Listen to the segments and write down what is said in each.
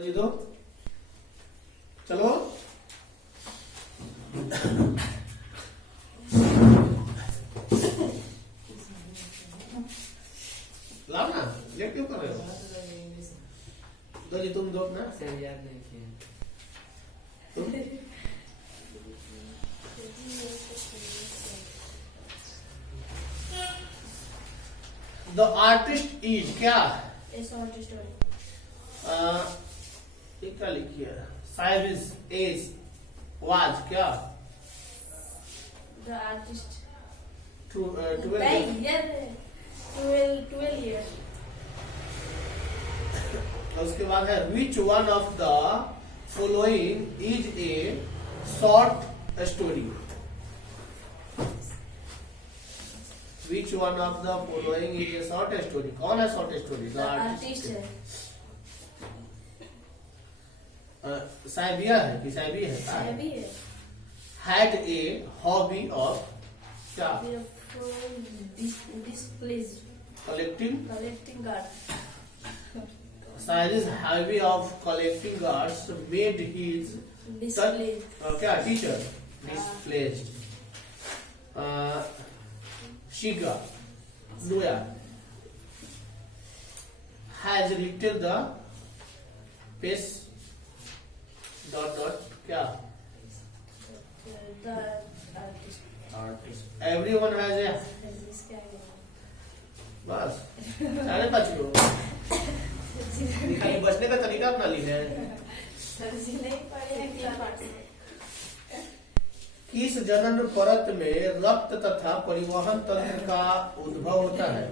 जी दो चलो। लाओ ना, लेट क्यों कर रहे हो? दो जी तुम दो ना। सर याद नहीं किया। द आर्टिस्ट इज क्या? ये क्या लिखी है? साहिब इज वाज क्या? The artist. 12 12 years. उसके बाद है which one of the following is a short story? Which one of the following is a short story? कौन है शॉर्ट स्टोरी? The artist है. साहिबिया है कि साहिबी है? Sabi है. हैड ए हॉबी ऑफ क्या? Displeased. collecting Art. Cyrus hobby of collecting arts made his Displeased. क्या teacher displeased. Shiga Noya has written the piece क्या? The artist. artist. Everyone has a बस सारे बच गए। दिखाई बचने का तरीका अपना ली है। किस जनन परत में रक्त तथा परिवहन तंत्र का उद्भव होता है?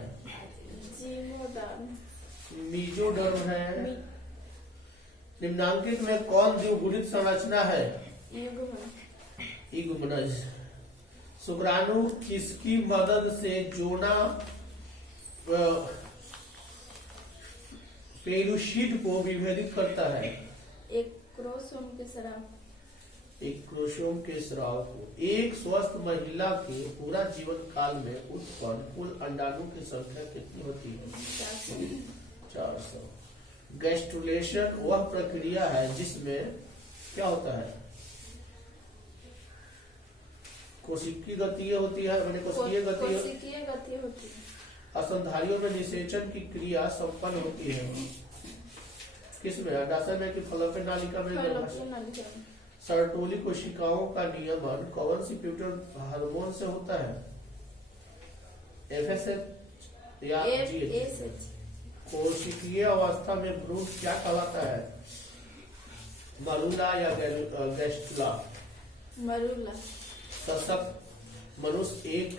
मीजोडर्म है। निम्नांकित में कौन द्विगुणित संरचना है? इगुमनज। शुक्राणु किसकी मदद से जोना पेरुशीट को विभेदित करता है? एक क्रोमोसोम के स्राव। एक क्रोमोसोम के स्राव को। एक स्वस्थ महिला के पूरा जीवन काल में उत्पन्न कुल अंडाणु की संख्या कितनी होती है? 400। गैस्ट्रुलेशन वह प्रक्रिया है जिसमें क्या होता है? कोशिकीय गति होती है। मैंने कोशिकीय गति होती है। स्तनधारियों में निषेचन की क्रिया संपन्न होती है किसमें? अंडाशय में कि फलोपियन नालिका में? सर्टोली कोशिकाओं का नियमन कौन सी प्यूटन हार्मोन से होता है? FSH या GH? कोशिकीय अवस्था में भ्रूण क्या कहलाता है? मरूला या गैस्ट्रुला? मरूला। सशक्त मनुष्य एक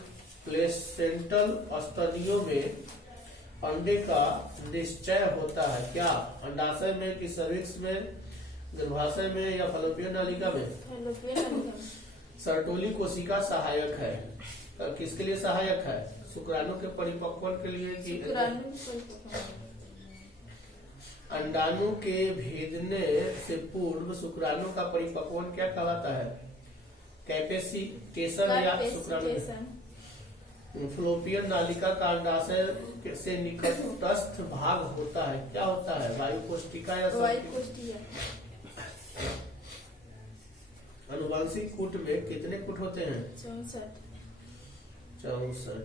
प्लेसेंटल स्तनियों में अंडे का निश्चय होता है क्या? अंडाशय में कि सर्विक्स में, गर्भाशय में या फलोपियन नालिका में? सर्टोली कोशिका सहायक है। किसके लिए सहायक है? शुक्राणु के परिपक्वन के लिए कि अंडाणु के भेदने से पूर्व शुक्राणु का परिपक्वन क्या कहलाता है? कैपेसिटेशन या शुक्राणु? फ्लोपियन नालिका का अंडाशय से निकटस्थ भाग होता है क्या होता है? वायु कोष्ठिका या अनुवांशिक कूट में कितने कूट होते हैं? 64।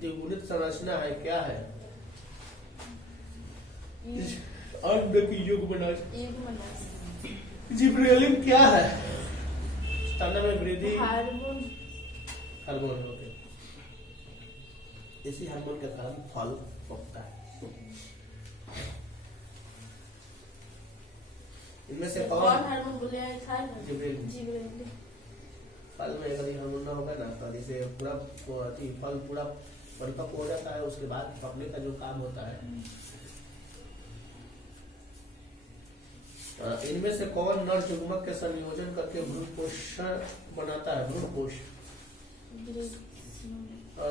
द्विगुणित संरचना है क्या है? अंड की युग्मनज। जिब्रेलिन क्या है? स्तन में वृद्धि हार्मोन होते। इसी हार्मोन के कारण फल पकता है। इनमें से कौन हार्मोन बोले था? जिब्रेलिन। फल में अगर हार्मोन ना होगा ना तो जैसे पूरा फल पूरा परिपक्व हो जाता है, उसके बाद पकने का जो काम होता है। इनमें से कौन नर युग्मक के संयोजन करके भ्रूणपोषण बनाता है? भ्रूणपोष।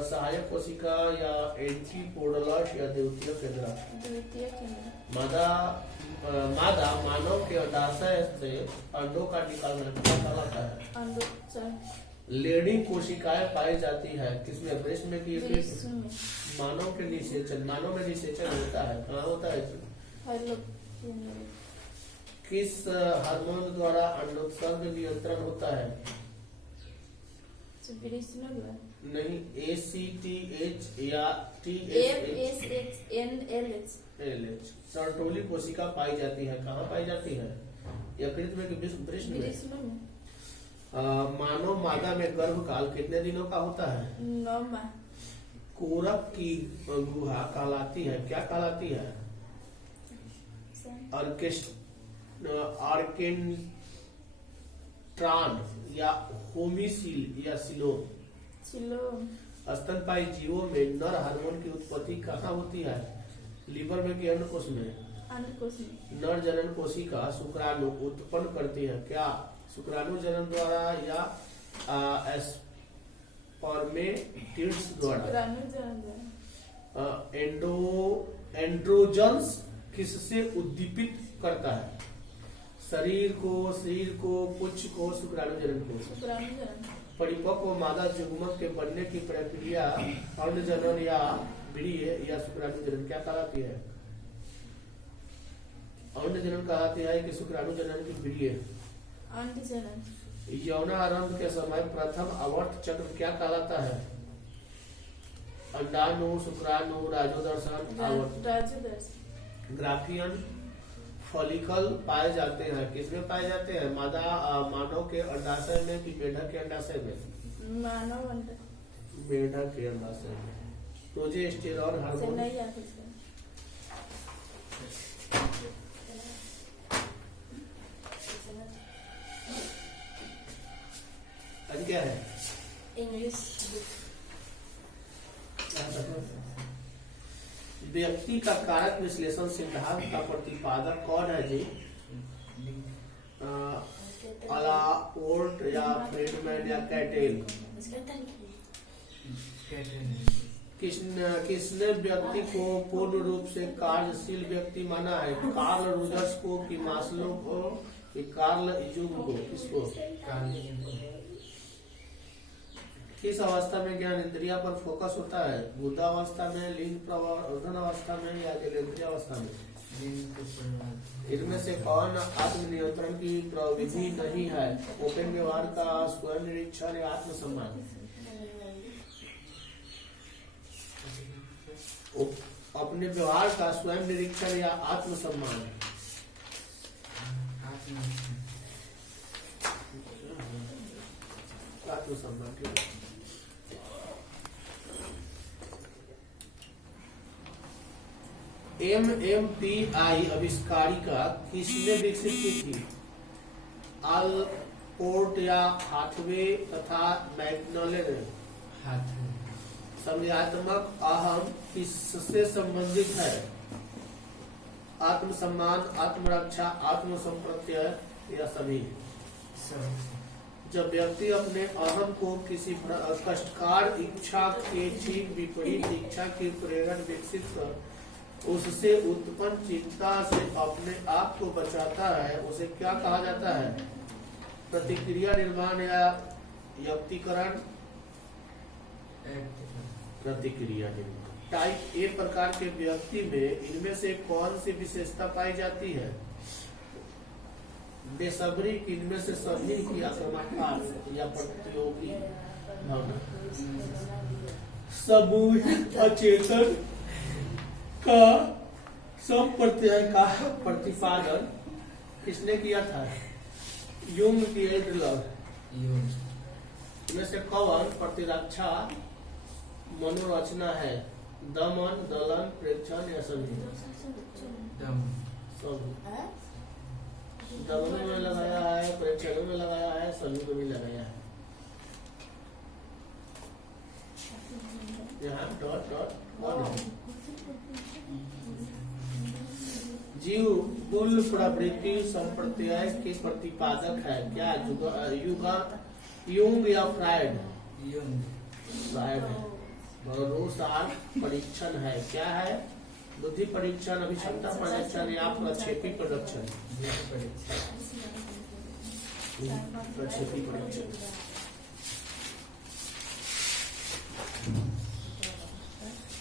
सहायक कोशिका या एंटीपोडलस या द्वितीय केंद्र? मादा मानव के अंडाशय से अंडों का निकालना क्या कहलाता है? लेडिंग कोशिकाएं पाई जाती है किसमें? ब्रेस्ट में कि मानव के निषेचन? मानव में निषेचन होता है कहाँ होता है? किस हार्मोन द्वारा अंडोत्सर्ग नियंत्रण होता है? ब्रिस्नोला नहीं, ACTH या FSHNLH TSH। सर्टोली कोशिका पाई जाती है, कहाँ पाई जाती है? यकृत में कि वृषण में? ब्रिस्नोला मानव मादा में गर्भकाल कितने दिनों का होता है? 9 माह कोरक की गुहा कहलाती है, क्या कहलाती है? आर्केन्ट्रान या होमिसिल या सिलोम। स्तनपायी जीवों में नर हार्मोन की उत्पत्ति कहाँ होती है? लीवर में कि अंडकोश में? अंडकोश में। नर जनन कोशिका शुक्राणु उत्पन्न करती है, क्या शुक्राणु जनन द्वारा या स्पर्मेटिड्स द्वारा? शुक्राणु जनन द्वारा। एंड्रोजन्स किससे उद्दीपित करता है? शरीर को, पुच्छ को, शुक्राणु जनन को? शुक्राणु जनन। परिपक्व मादा जुग्मक के बनने की प्रक्रिया अंड जनन या वीर्य या शुक्राणु जनन क्या कहलाती है? अंड जनन कहलाती है कि शुक्राणु जनन की वीर्य? अंड जनन। यौनारंभ के समय प्रथम आवर्त चक्र क्या कहलाता है? अंडाणु, शुक्राणु, राजोदर्शन, आवर्त। राजोदर्शन। ग्राफियन फॉलिकल पाए जाते हैं, किसमें पाए जाते हैं? मानव के अंडाशय में कि मेढक के अंडाशय में? मानव अंडा। मेढक के अंडाशय में। प्रोजेस्टेरॉन हार्मोन नहीं आती सर। आज क्या है? इंग्लिश। व्यक्ति का कारक विश्लेषण सिद्धांत का प्रतिपादक कौन है जी? अलापोर्ट या फ्रीडमैन या कैटेल? किसने व्यक्ति को पूर्ण रूप से कार्यशील व्यक्ति माना है? कार्ल रूजर्स को कि मास्लो को कि कार्ल यूंग को? किसको? किस अवस्था में ज्ञान इंद्रिया पर फोकस होता है? बुद्धावस्था में, लिंग प्रवर्धन अवस्था में या ज्ञानेन्द्रिय अवस्था में? इनमें से कौन आत्मनियंत्रण की प्रविधि नहीं है? ओपन व्यवहार का, स्वयं निरीक्षण या आत्मसम्मान? अपने व्यवहार का स्वयं निरीक्षण या आत्मसम्मान? आत्मसम्मान क्यों? MMPI आविष्कारिका किसने विकसित की थी? अलापोर्ट या हाथवे तथा मैग्नले ने? संज्ञात्मक अहम किससे संबंधित है? आत्मसम्मान, आत्मरक्षा, आत्मसंप्रत्यय या सभी? जब व्यक्ति अपने अहम को किसी कष्टकार इच्छा के ठीक विपरीत इच्छा की प्रेरणा विकसित कर उससे उत्पन्न चिंता से अपने आप को बचाता है, उसे क्या कहा जाता है? प्रतिक्रिया निर्माण या युक्तिकरण? प्रतिक्रिया निर्माण। टाइप ए प्रकार के व्यक्ति में इनमें से कौन सी विशेषता पाई जाती है? बेसब्री, इनमें से सभी की आक्रामकता या प्रतियोगी भावना? सामूहिक अचेतन का संप्रत्यय का प्रतिपादन किसने किया था? यूंग की एडलर। इनमें से कौन प्रतिरक्षा मनोरचना है? दमन, दलन, प्रेक्षण या सभी? दमन में लगाया है, प्रेक्षण में लगाया है, सभी में भी लगाया है। यहाँ डॉट डॉट जीव कुल प्रवृत्ति संप्रत्यय के प्रतिपादक है, क्या यूंग या फ्रायड? फ्रायड है। भरोसा परीक्षण है, क्या है? बुद्धि परीक्षण, अभिक्षमता परीक्षण या प्रक्षेपी परीक्षण? प्रक्षेपी परीक्षण।